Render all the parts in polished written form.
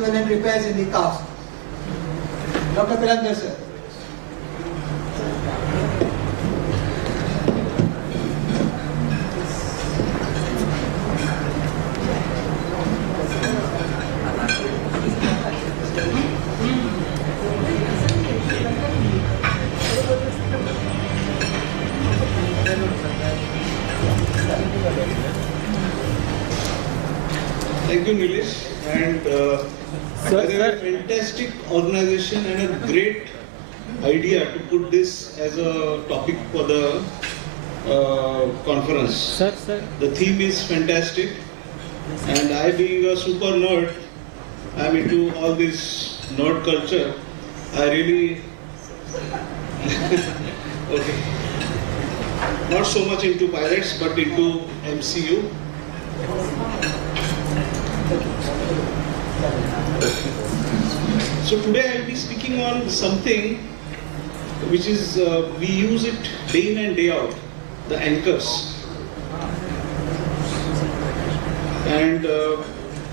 equivalent repairs in the cast. Dr. Pilankar sir. Thank you, Nilesh. And a fantastic organization and a great idea to put this as a topic for the conference. Sir. The theme is fantastic, and I, being a super nerd, I'm into all this nerd culture. I really okay, not so much into pirates, but into MCU. So today I'll be speaking on something which is, we use it day in and day out, the anchors. And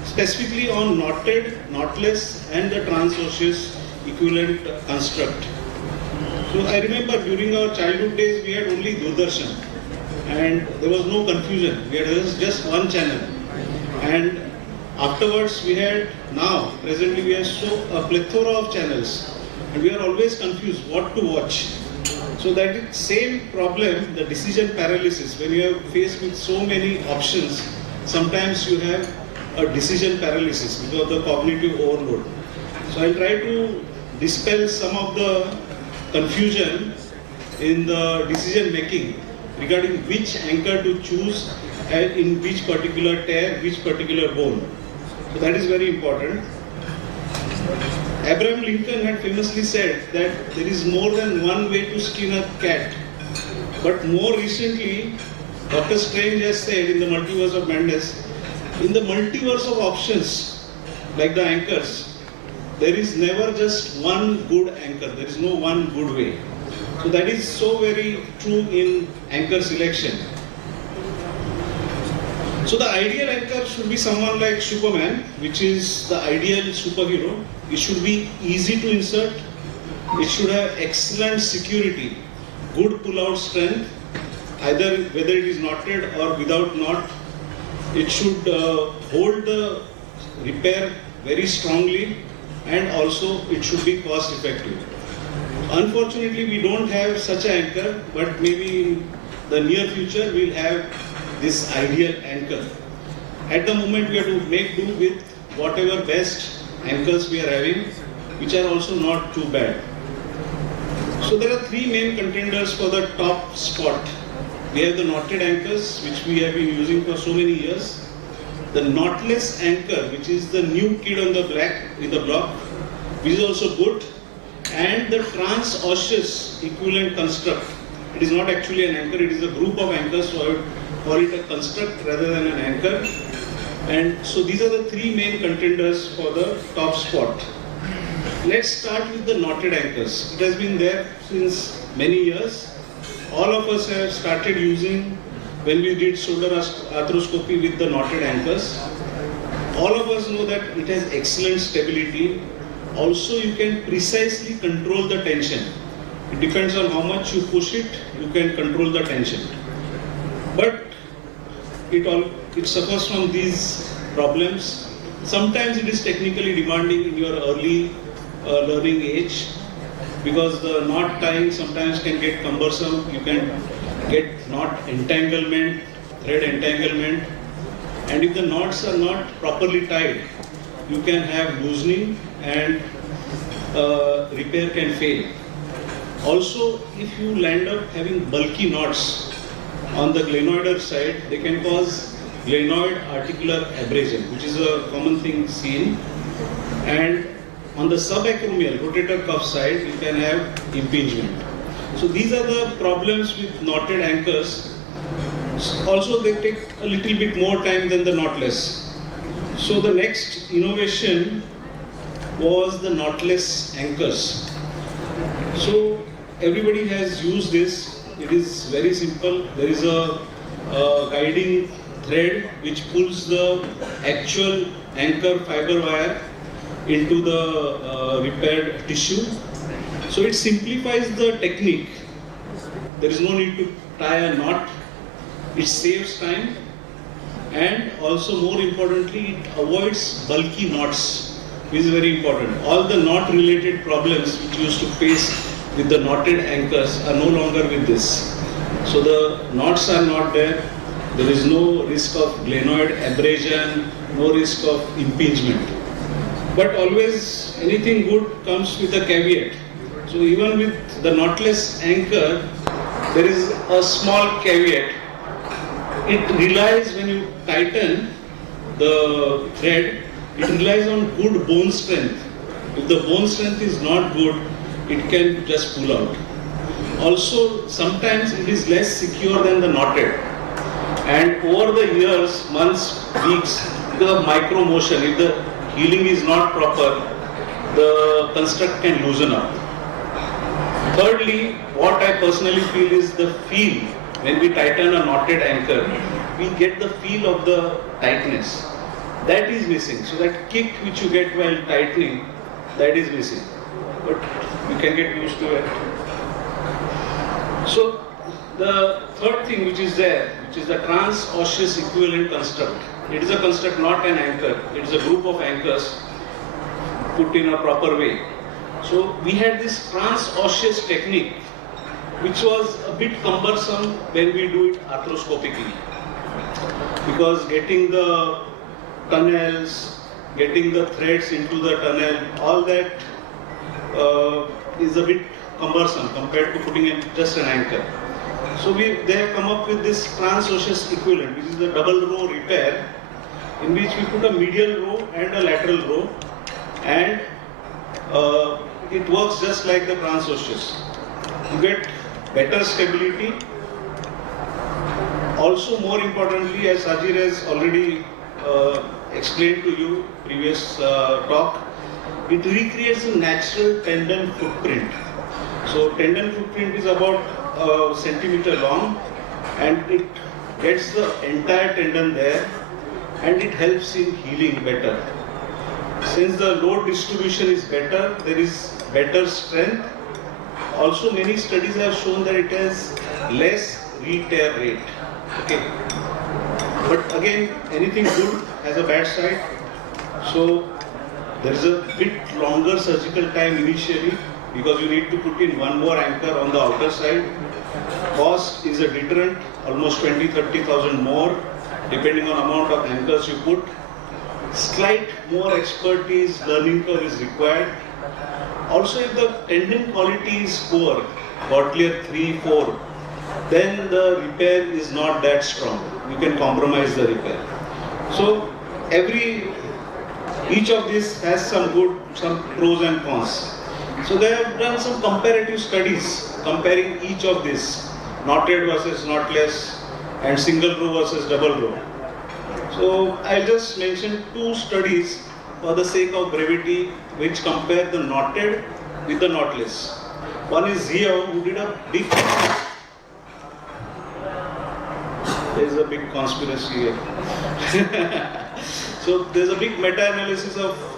specifically on knotted, knotless and the transosseous equivalent construct. So I remember during our childhood days we had only Doordarshan and there was no confusion. We had just one channel. And afterwards we had, presently we have a plethora of channels and we are always confused what to watch. So that is same problem, the decision paralysis. When you are faced with so many options, sometimes you have a decision paralysis because of the cognitive overload. So I'll try to dispel some of the confusion in the decision making regarding which anchor to choose and in which particular tear, which particular bone. So that is very important. Abraham Lincoln had famously said that there is more than one way to skin a cat. But more recently, Dr. Strange has said in the multiverse of madness, in the multiverse of options, like the anchors, there is never just one good anchor. There is no one good way. So that is so very true in anchor selection. So the ideal anchor should be someone like Superman, which is the ideal superhero. It should be easy to insert. It should have excellent security, good pull-out strength, either whether it is knotted or without knot. It should hold the repair very strongly, and also it should be cost effective. Unfortunately, we don't have such an anchor, but maybe in the near future we'll have this ideal anchor. At the moment we have to make do with whatever best anchors we are having, which are also not too bad. So there are three main contenders for the top spot. We have the knotted anchors, which we have been using for so many years. The knotless anchor, which is the new kid on the block, which is also good. And the transosseous equivalent construct. It is not actually an anchor, it is a group of anchors, so I would call it a construct rather than an anchor. And so these are the three main contenders for the top spot. Let's start with the knotted anchors. It has been there since many years. All of us have started using when we did shoulder arthroscopy with the knotted anchors. All of us know that it has excellent stability. Also, you can precisely control the tension. It depends on how much you push it, you can control the tension. But it suffers from these problems. Sometimes it is technically demanding in your early learning age, because the knot tying sometimes can get cumbersome. You can get knot entanglement, thread entanglement, and if the knots are not properly tied, you can have loosening and repair can fail. Also, if you land up having bulky knots on the glenoidal side, they can cause glenoid articular abrasion, which is a common thing seen. And on the subacromial rotator cuff side, you can have impingement. So these are the problems with knotted anchors. Also, they take a little bit more time than the knotless. So the next innovation was the knotless anchors. So everybody has used this. It is very simple. There is a guiding thread which pulls the actual anchor fiber wire, into the repaired tissue. So it simplifies the technique. There is no need to tie a knot. It saves time, and also more importantly, it avoids bulky knots, which is very important. All the knot related problems which you used to face with the knotted anchors are no longer with this. So the knots are not there. There is no risk of glenoid abrasion, no risk of impingement. But always anything good comes with a caveat. So even with the knotless anchor, there is a small caveat. It relies, when you tighten the thread, it relies on good bone strength. If the bone strength is not good, it can just pull out. Also, sometimes it is less secure than the knotted. And over the years, months, weeks, because of micro motion, if the healing is not proper, the construct can loosen up. Thirdly, what I personally feel is the feel. When we tighten a knotted anchor, we get the feel of the tightness. That is missing. So that kick which you get while tightening, that is missing. But you can get used to it. So the third thing which is there, which is the trans-osseous equivalent construct. It is a construct, not an anchor. It is a group of anchors put in a proper way. So we had this trans-osseous technique, which was a bit cumbersome when we do it arthroscopically. Because getting the tunnels, getting the threads into the tunnel, all that is a bit cumbersome compared to putting in just an anchor. So they have come up with this trans-osseous equivalent, which is the double row repair, in which we put a medial row and a lateral row, and it works just like the trans-osseous. You get better stability. Also, more importantly, as Sajir has already explained to you previous talk, it recreates a natural tendon footprint. So tendon footprint is about a centimeter long, and it gets the entire tendon there, and it helps in healing better. Since the load distribution is better, there is better strength. Also, many studies have shown that it has less re-tear rate. Okay. But again, anything good has a bad side. So there is a bit longer surgical time initially, because you need to put in one more anchor on the outer side. Cost is a deterrent, almost 20,000-30,000 more, depending on amount of anchors you put. Slight more expertise, learning curve is required. Also, if the tendon quality is poor, Gottlieb 3, 4, then the repair is not that strong. You can compromise the repair. So each of these has some pros and cons. So they have done some comparative studies comparing each of these, knotted versus knotless, and single row versus double row. So I'll just mention two studies for the sake of brevity, which compare the knotted with the knotless. One is Zia, who did a big, there is a big conspiracy here. So there's a big meta-analysis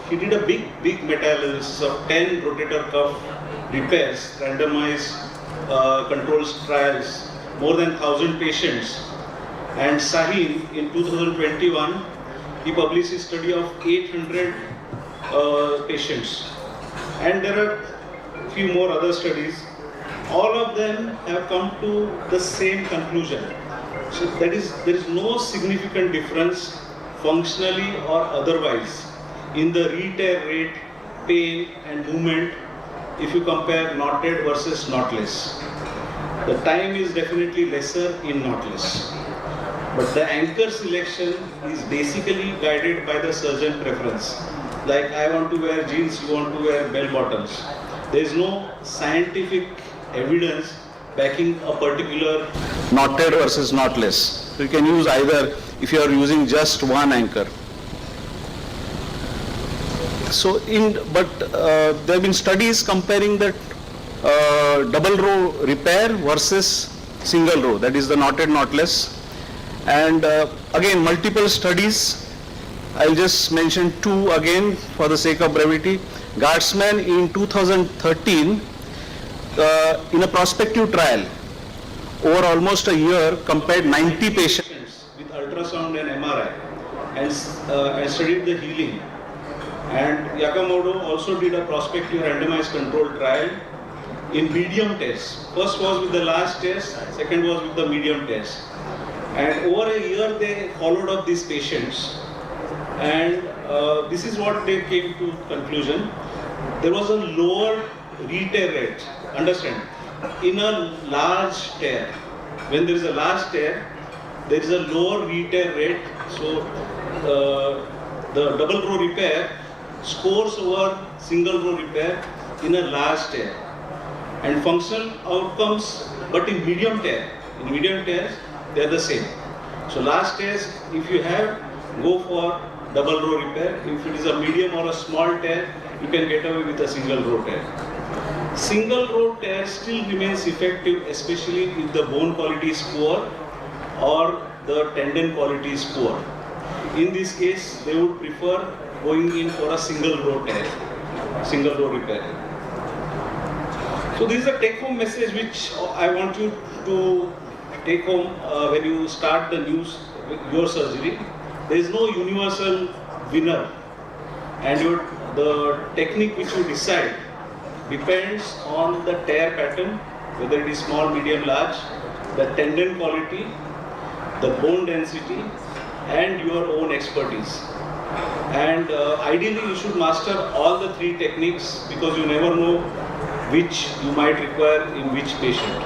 he did a big meta-analysis of 10 rotator cuff repairs, randomized controlled trials, more than 1,000 patients. And Sahin, in 2021, he published a study of 800 patients. And there are a few more other studies. All of them have come to the same conclusion. So there is no significant difference functionally or otherwise in the re-tear rate, pain and movement if you compare knotted versus knotless. The time is definitely lesser in knotless. But the anchor selection is basically guided by the surgeon preference. Like, I want to wear jeans, you want to wear bell bottoms. There is no scientific evidence backing a particular knotted versus knotless. So you can use either if you are using just one anchor. So there have been studies comparing that double row repair versus single row, that is the knotted knotless. And again, multiple studies I'll just mention two again for the sake of brevity. Guardsman in 2013, in a prospective trial, over almost a year, compared 90 patients with ultrasound and MRI and studied the healing. And Yakamoto also did a prospective randomized controlled trial in medium tests. First was with the large test, second was with the medium test. And over a year they followed up these patients. And this is what they came to conclusion. There was a lower re-tear rate. Understand? In a large tear, when there is a large tear, there is a lower re-tear rate. So the double row repair scores over single row repair in a large tear. And functional outcomes, but in medium tears, they are the same. So large tears, if you have, go for double row repair. If it is a medium or a small tear, you can get away with a single row tear. Single row tear still remains effective, especially if the bone quality is poor or the tendon quality is poor. In this case, they would prefer going in for a single row tear, single row repair. So this is a take-home message which I want you to take home when you start your surgery. There is no universal winner, and the technique which you decide depends on the tear pattern, whether it is small, medium, large, the tendon quality, the bone density, and your own expertise. And ideally you should master all the three techniques, because you never know which you might require in which patient.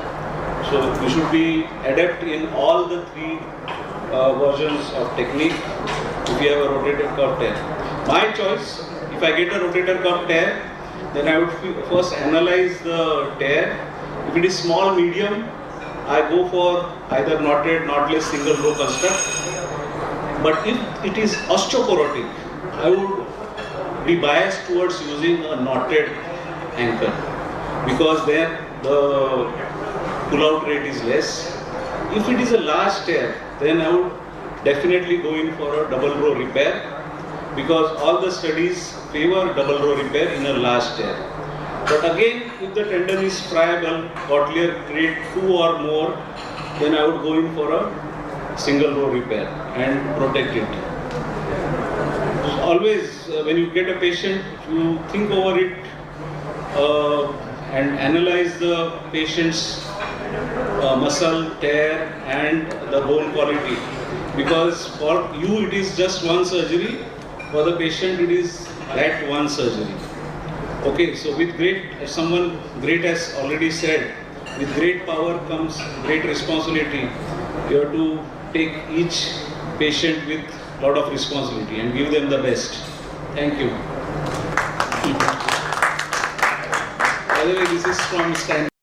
So you should be adept in all the three versions of technique if you have a rotator cuff tear. My choice, if I get a rotator cuff tear, then I would first analyze the tear. If it is small, medium, I go for either knotted, knotless, single row construct. But if it is osteoporotic, I would be biased towards using a knotted anchor, because there the pull-out rate is less. If it is a large tear, then I would definitely go in for a double row repair, because all the studies favor double row repair in a large tear. But again, if the tendon is friable, cochlear grade 2 or more, then I would go in for a single row repair and protect it. So always, when you get a patient, you think over it and analyze the patient's muscle tear and the bone quality, because for you it is just one surgery, for the patient it is that one surgery. Okay, so with as someone great has already said, with great power comes great responsibility. You have to take each patient with a lot of responsibility and give them the best. Thank you. By the way, this is from Stanford.